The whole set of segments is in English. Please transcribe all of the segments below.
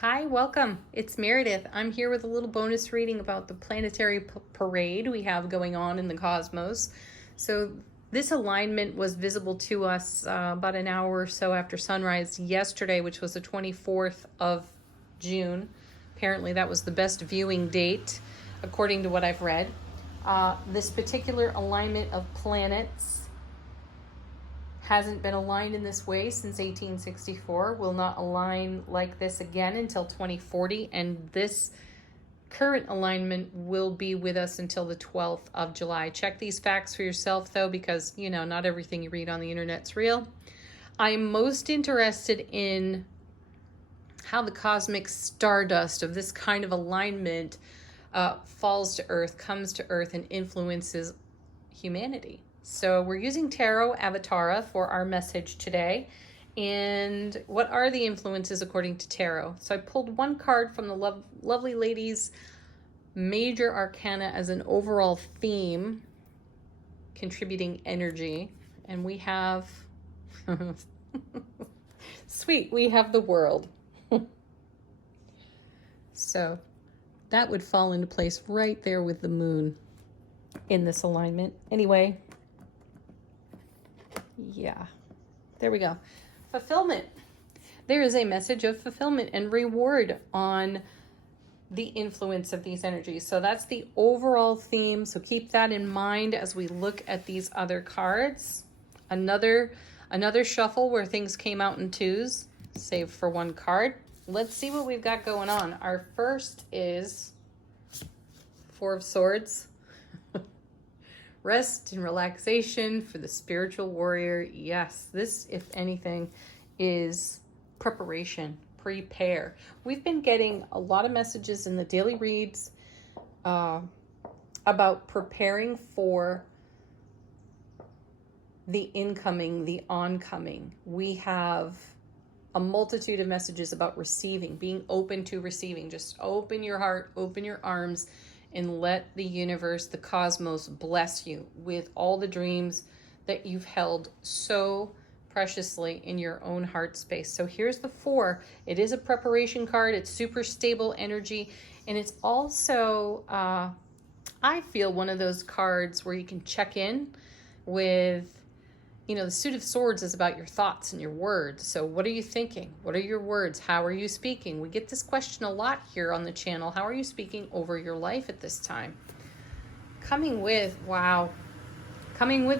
Hi, welcome. It's Meredith. I'm here with a little bonus reading about the planetary parade we have going on in the cosmos. So this alignment was visible to us about an hour or so after sunrise yesterday, which was the 24th of June. Apparently that was the best viewing date, according to what I've read. This particular alignment of planets hasn't been aligned in this way since 1864, will not align like this again until 2040, and this current alignment will be with us until the 12th of July. Check these facts for yourself, though, because, not everything you read on the internet's real. I'm most interested in how the cosmic stardust of this kind of alignment falls to Earth, comes to Earth, and influences humanity. So we're using Tarot Avatara for our message today. And what are the influences according to Tarot? So I pulled one card from the lovely lady's major arcana as an overall theme, contributing energy. And we have, sweet, we have the World. So that would fall into place right there with the moon in this alignment. Anyway, yeah, there we go. Fulfillment. There is a message of fulfillment and reward on the influence of these energies. So that's the overall theme. So keep that in mind as we look at these other cards. Another shuffle where things came out in twos, save for one card. Let's see what we've got going on. Our first is Four of Swords. Rest and relaxation for the spiritual warrior. Yes, this, if anything, is preparation. Prepare. We've been getting a lot of messages in the daily reads about preparing for the incoming, the oncoming. We have a multitude of messages about receiving, being open to receiving. Just open your heart, open your arms, and let the universe, the cosmos, bless you with all the dreams that you've held so preciously in your own heart space. So here's the Four. It is a preparation card. It's super stable energy. And it's also, I feel, one of those cards where you can check in with, the Suit of Swords is about your thoughts and your words. So what are you thinking? What are your words? How are you speaking? We get this question a lot here on the channel. How are you speaking over your life at this time? Coming with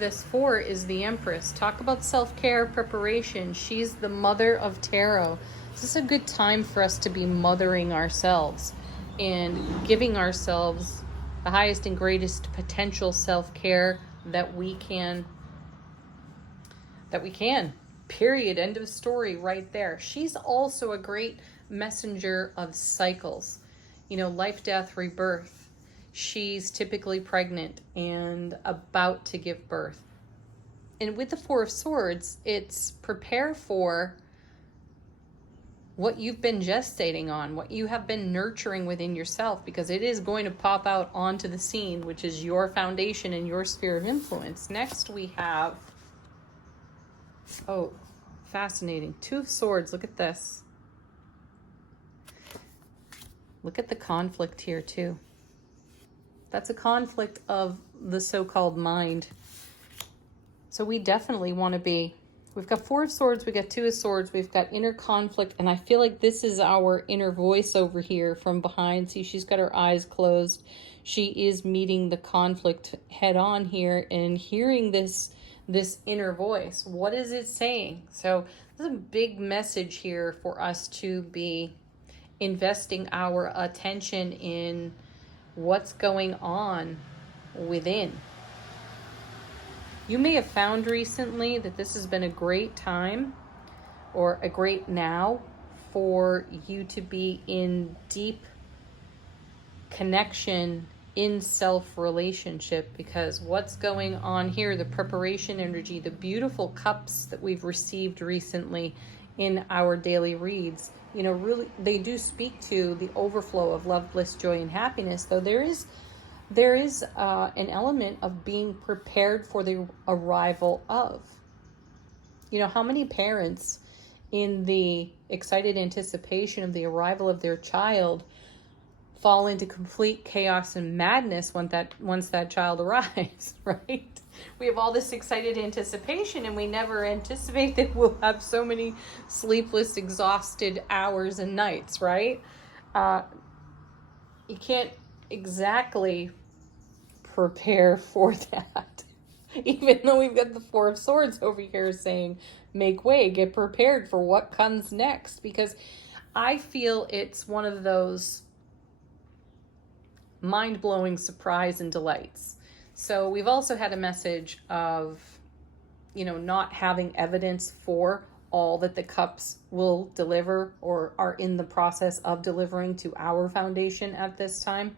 this Four is the Empress. Talk about self-care, preparation. She's the mother of tarot. This is a good time for us to be mothering ourselves and giving ourselves the highest and greatest potential self-care that we can. Period. End of story right there. She's also a great messenger of cycles. Life, death, rebirth. She's typically pregnant and about to give birth. And with the Four of Swords, it's prepare for what you've been gestating on, what you have been nurturing within yourself, because it is going to pop out onto the scene, which is your foundation and your sphere of influence. Next, we have, oh, fascinating. Two of Swords. Look at this. Look at the conflict here, too. That's a conflict of the so-called mind. So we definitely want to be, we've got Four of Swords, we've got Two of Swords, we've got inner conflict, and I feel like this is our inner voice over here from behind. See, she's got her eyes closed. She is meeting the conflict head on here and hearing this inner voice. What is it saying? So there's a big message here for us to be investing our attention in what's going on within. You may have found recently that this has been a great time or a great now for you to be in deep connection in self-relationship, because what's going on here, the preparation energy, the beautiful cups that we've received recently in our daily reads, really they do speak to the overflow of love, bliss, joy, and happiness. Though there is an element of being prepared for the arrival of, how many parents in the excited anticipation of the arrival of their child, fall into complete chaos and madness once that child arrives, right? We have all this excited anticipation, and we never anticipate that we'll have so many sleepless, exhausted hours and nights, right? You can't exactly prepare for that. Even though we've got the Four of Swords over here saying, make way, get prepared for what comes next. Because I feel it's one of those mind-blowing surprise and delights. So we've also had a message of, not having evidence for all that the cups will deliver or are in the process of delivering to our foundation at this time.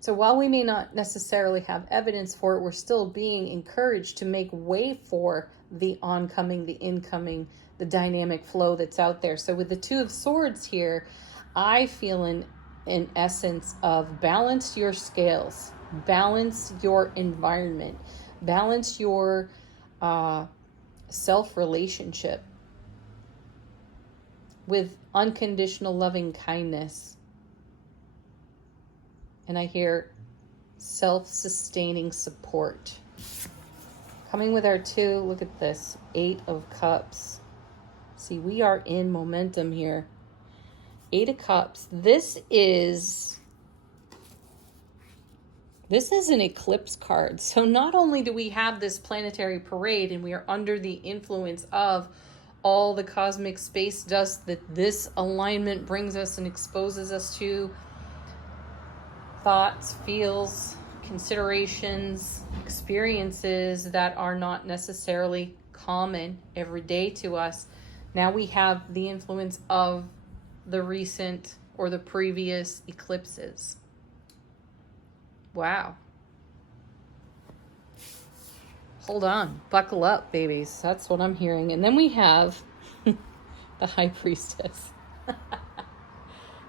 So while we may not necessarily have evidence for it, we're still being encouraged to make way for the oncoming, the incoming, the dynamic flow that's out there. So with the Two of Swords here, I feel an essence of balance your scales, balance your environment, balance your self-relationship with unconditional loving kindness. And I hear self-sustaining support. Coming with our two, look at this, 8 of Cups. See, we are in momentum here. 8 of Cups. This is an eclipse card. So not only do we have this planetary parade and we are under the influence of all the cosmic space dust that this alignment brings us and exposes us to, thoughts, feels, considerations, experiences that are not necessarily common every day to us. Now we have the influence of the recent or the previous eclipses. Wow. Hold on. Buckle up, babies. That's what I'm hearing. And then we have the High Priestess.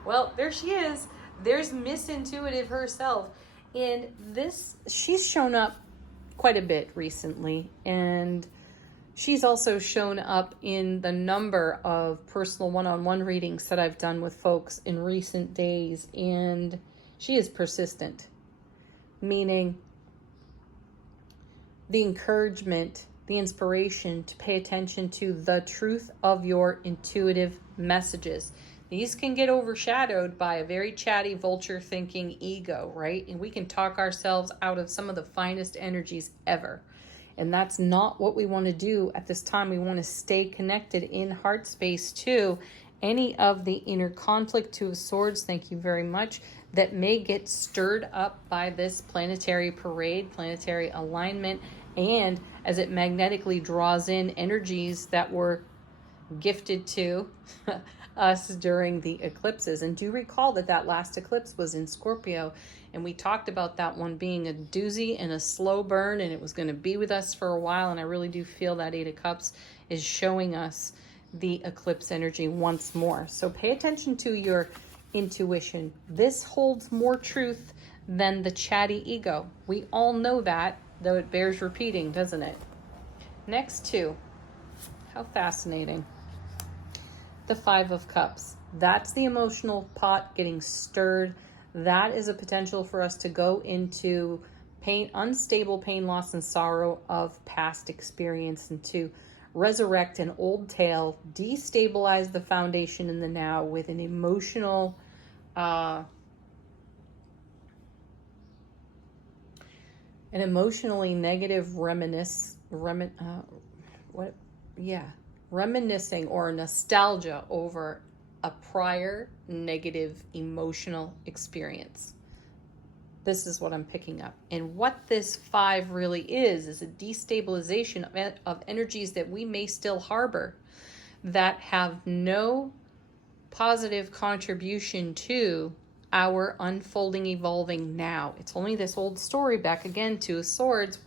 Well, there she is. There's Miss Intuitive herself. And she's shown up quite a bit recently. And she's also shown up in the number of personal one-on-one readings that I've done with folks in recent days. And she is persistent, meaning the encouragement, the inspiration to pay attention to the truth of your intuitive messages. These can get overshadowed by a very chatty, vulture-thinking ego, right? And we can talk ourselves out of some of the finest energies ever. And that's not what we want to do at this time. We want to stay connected in heart space to any of the inner conflict. Two of Swords, thank you very much, that may get stirred up by this planetary parade, planetary alignment, and as it magnetically draws in energies that were gifted to us during the eclipses. And do recall that last eclipse was in Scorpio, and we talked about that one being a doozy and a slow burn, and it was going to be with us for a while. And I really do feel that 8 of Cups is showing us the eclipse energy once more. So pay attention to your intuition. This holds more truth than the chatty ego. We all know that, though it bears repeating, doesn't it? Next 2. How fascinating. The 5 of Cups. That's the emotional pot getting stirred. That is a potential for us to go into pain, unstable pain, loss, and sorrow of past experience, and to resurrect an old tale, destabilize the foundation in the now with an emotional an emotionally negative reminiscing or nostalgia over a prior negative emotional experience. This is what I'm picking up. And what this 5 really is a destabilization of energies that we may still harbor that have no positive contribution to our unfolding, evolving now. It's only this old story back again, 2 of Swords,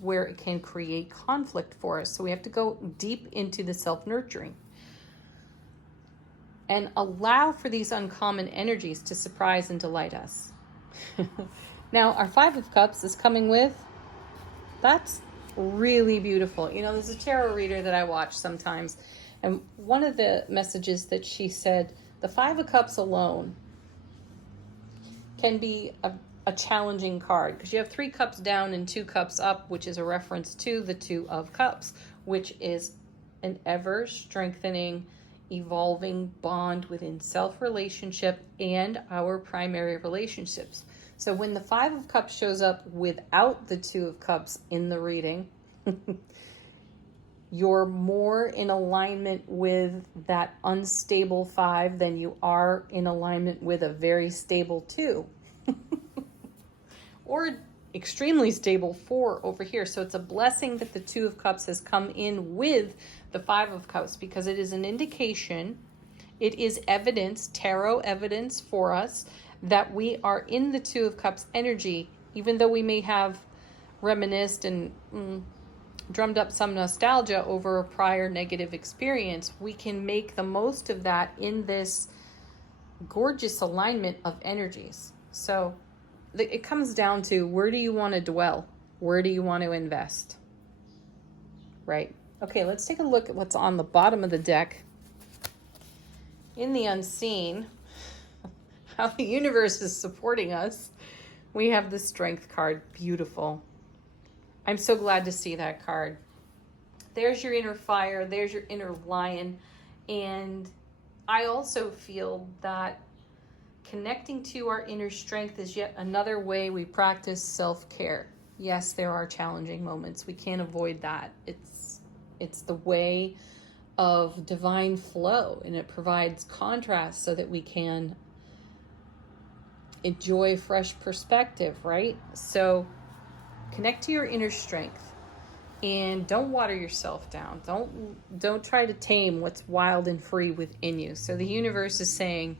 where it can create conflict for us. So we have to go deep into the self-nurturing and allow for these uncommon energies to surprise and delight us. Now, our 5 of Cups is coming with, that's really beautiful. There's a tarot reader that I watch sometimes, And one of the messages that she said, the Five of Cups alone can be a challenging card because you have 3 cups down and 2 cups up, which is a reference to the Two of Cups, which is an ever strengthening, evolving bond within self-relationship and our primary relationships. So when the Five of Cups shows up without the Two of Cups in the reading, you're more in alignment with that unstable 5 than you are in alignment with a very stable 2. Or extremely stable 4 over here. So it's a blessing that the Two of Cups has come in with the Five of Cups, because it is an indication, it is evidence, tarot evidence for us that we are in the Two of Cups energy, even though we may have reminisced and drummed up some nostalgia over a prior negative experience. We can make the most of that in this gorgeous alignment of energies. So it comes down to, where do you want to dwell? Where do you want to invest? Right? Okay, let's take a look at what's on the bottom of the deck. In the unseen, how the universe is supporting us, we have the Strength card. Beautiful. I'm so glad to see that card. There's your inner fire. There's your inner lion. And I also feel that connecting to our inner strength is yet another way we practice self-care. Yes, there are challenging moments. We can't avoid that. It's the way of divine flow, and it provides contrast so that we can enjoy fresh perspective, right? So connect to your inner strength and don't water yourself down. Don't try to tame what's wild and free within you. So the universe is saying,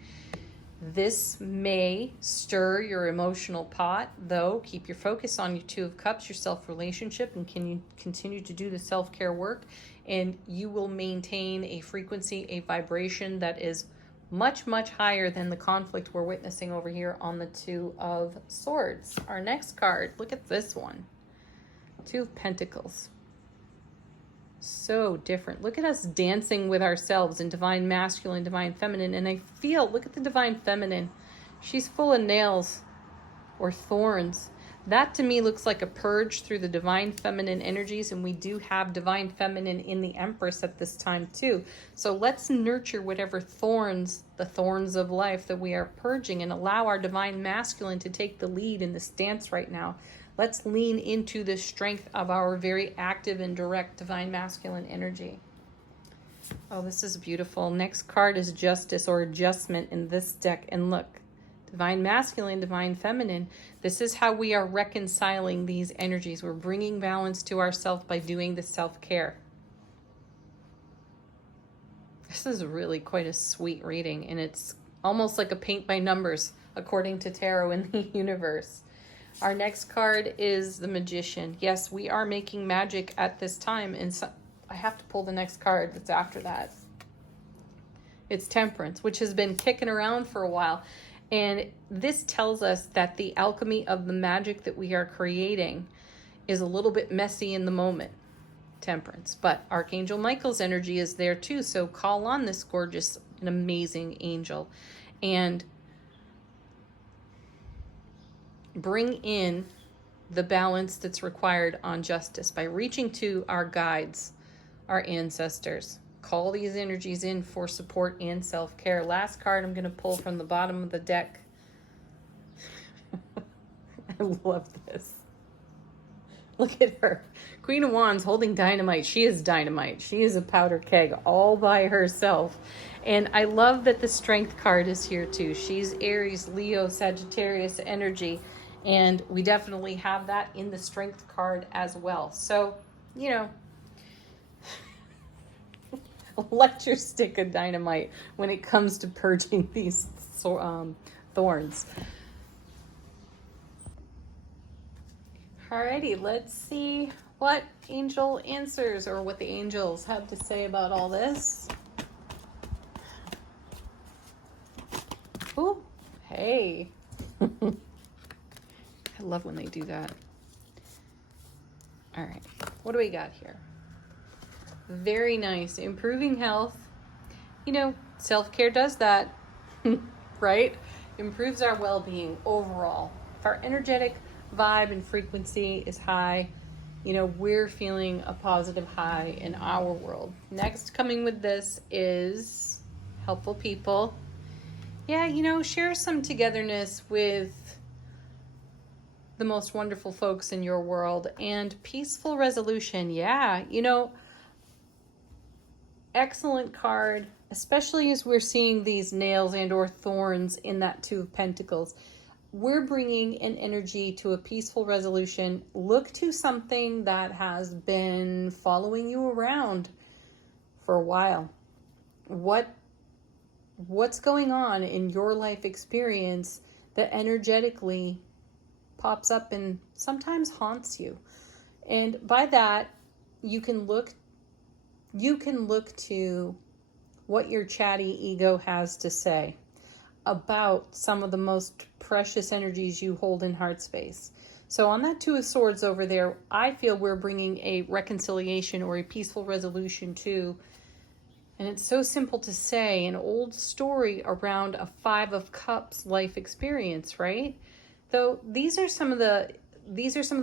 this may stir your emotional pot, though keep your focus on your Two of Cups, your self-relationship, and can you continue to do the self-care work, and you will maintain a frequency, a vibration that is much, much higher than the conflict we're witnessing over here on the Two of Swords. Our next card, look at this one. Two of Pentacles. So different. Look at us dancing with ourselves in divine masculine, divine feminine. And I feel, look at the divine feminine. She's full of nails or thorns. That to me looks like a purge through the divine feminine energies. And we do have divine feminine in the Empress at this time too. So let's nurture whatever thorns, the thorns of life that we are purging, and allow our divine masculine to take the lead in this dance right now. Let's lean into the strength of our very active and direct divine masculine energy. Oh, this is beautiful. Next card is Justice or Adjustment in this deck. And look, divine masculine, divine feminine. This is how we are reconciling these energies. We're bringing balance to ourselves by doing the self-care. This is really quite a sweet reading, and it's almost like a paint by numbers according to tarot in the universe. Our next card is the Magician. Yes, we are making magic at this time. And so I have to pull the next card that's after that. It's Temperance, which has been kicking around for a while. And this tells us that the alchemy of the magic that we are creating is a little bit messy in the moment. Temperance. But Archangel Michael's energy is there too. So call on this gorgeous and amazing angel. And bring in the balance that's required on justice by reaching to our guides, our ancestors. Call these energies in for support and self-care. Last card I'm going to pull from the bottom of the deck. I love this. Look at her. Queen of Wands holding dynamite. She is dynamite. She is a powder keg all by herself. And I love that the Strength card is here too. She's Aries, Leo, Sagittarius energy. And we definitely have that in the Strength card as well. So, you know, let your stick of dynamite when it comes to purging these thorns. Alrighty, let's see what angel answers, or what the angels have to say about all this. Ooh, hey. I love when they do that. All right, what do we got here? Very nice. Improving health. You know, self-care does that, right? Improves our well-being overall. If our energetic vibe and frequency is high, you know, we're feeling a positive high in our world. Next, coming with this is helpful people. Yeah, you know, share some togetherness with the most wonderful folks in your world. And peaceful resolution. Yeah, you know, excellent card, especially as we're seeing these nails and or thorns in that Two of Pentacles. We're bringing an energy to a peaceful resolution. Look to something that has been following you around for a while. What's going on in your life experience that energetically pops up and sometimes haunts you? And by that, you can look to what your chatty ego has to say about some of the most precious energies you hold in heart space. So on that Two of Swords over there, I feel we're bringing a reconciliation or a peaceful resolution to, and it's so simple to say, an old story around a Five of Cups life experience, right? Though these are some of the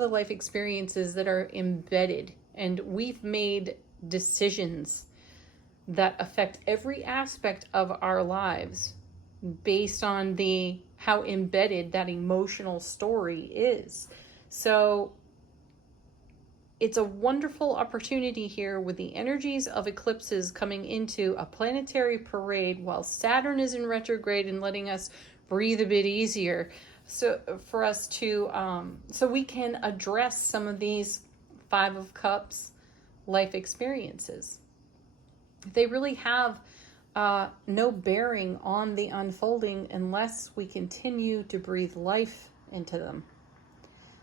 life experiences that are embedded, and we've made decisions that affect every aspect of our lives based on how embedded that emotional story is. So it's a wonderful opportunity here with the energies of eclipses coming into a planetary parade while Saturn is in retrograde and letting us breathe a bit easier. So for us to, so we can address some of these Five of Cups life experiences. They really have no bearing on the unfolding unless we continue to breathe life into them.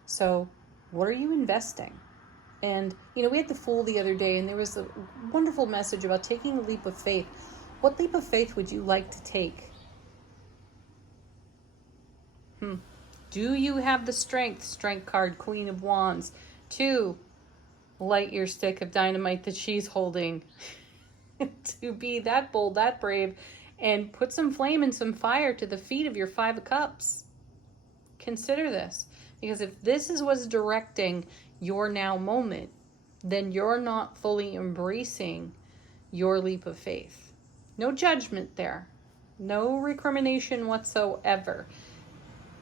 So what are you investing? And, you know, we had the Fool the other day, and there was a wonderful message about taking a leap of faith. What leap of faith would you like to take? Do you have the strength? Strength card, Queen of Wands. To light your stick of dynamite that she's holding. To be that bold, that brave, and put some flame and some fire to the feet of your Five of Cups. Consider this, because if this is what's directing your now moment, then you're not fully embracing your leap of faith. No judgment there. No recrimination whatsoever.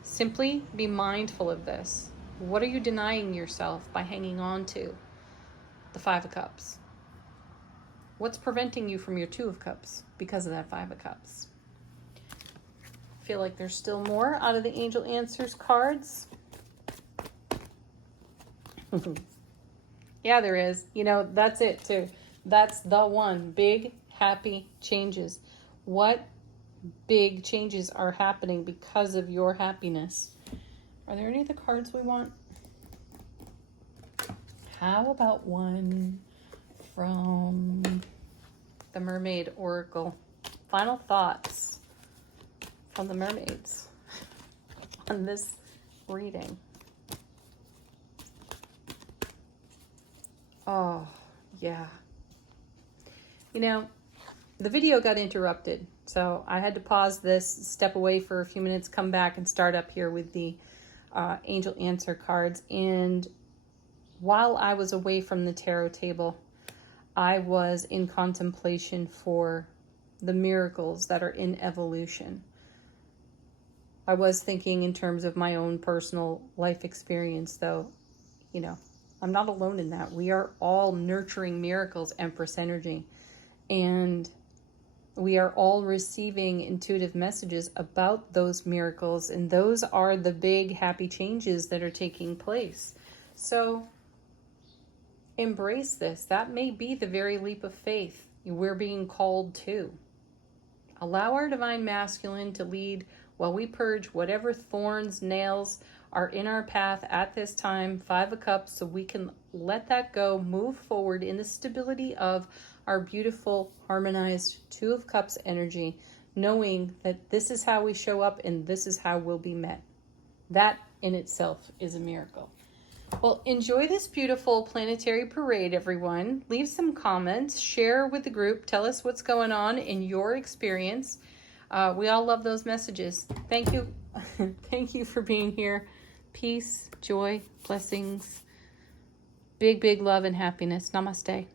Simply be mindful of this. What are you denying yourself by hanging on to the Five of Cups? What's preventing you from your Two of Cups because of that Five of Cups? I feel like there's still more out of the Angel Answers cards. Yeah, there is. You know, that's it too. That's the one. Big, happy changes. What big changes are happening because of your happiness? Are there any other cards we want? How about one from the Mermaid Oracle? Final thoughts from the mermaids on this reading. Oh, yeah. You know, the video got interrupted, so I had to pause this, step away for a few minutes, come back and start up here with the Angel Answer cards. And while I was away from the tarot table, I was in contemplation for the miracles that are in evolution. I was thinking in terms of my own personal life experience, though, you know, I'm not alone in that. We are all nurturing miracles, Empress energy. And we are all receiving intuitive messages about those miracles. And those are the big happy changes that are taking place. So embrace this. That may be the very leap of faith we're being called to. Allow our divine masculine to lead while we purge whatever thorns, nails are in our path at this time, Five of Cups, so we can let that go, move forward in the stability of our beautiful, harmonized Two of Cups energy, knowing that this is how we show up and this is how we'll be met. That in itself is a miracle. Well, enjoy this beautiful planetary parade, everyone. Leave some comments, share with the group, tell us what's going on in your experience. We all love those messages. Thank you. Thank you for being here. Peace, joy, blessings, big, big love and happiness. Namaste.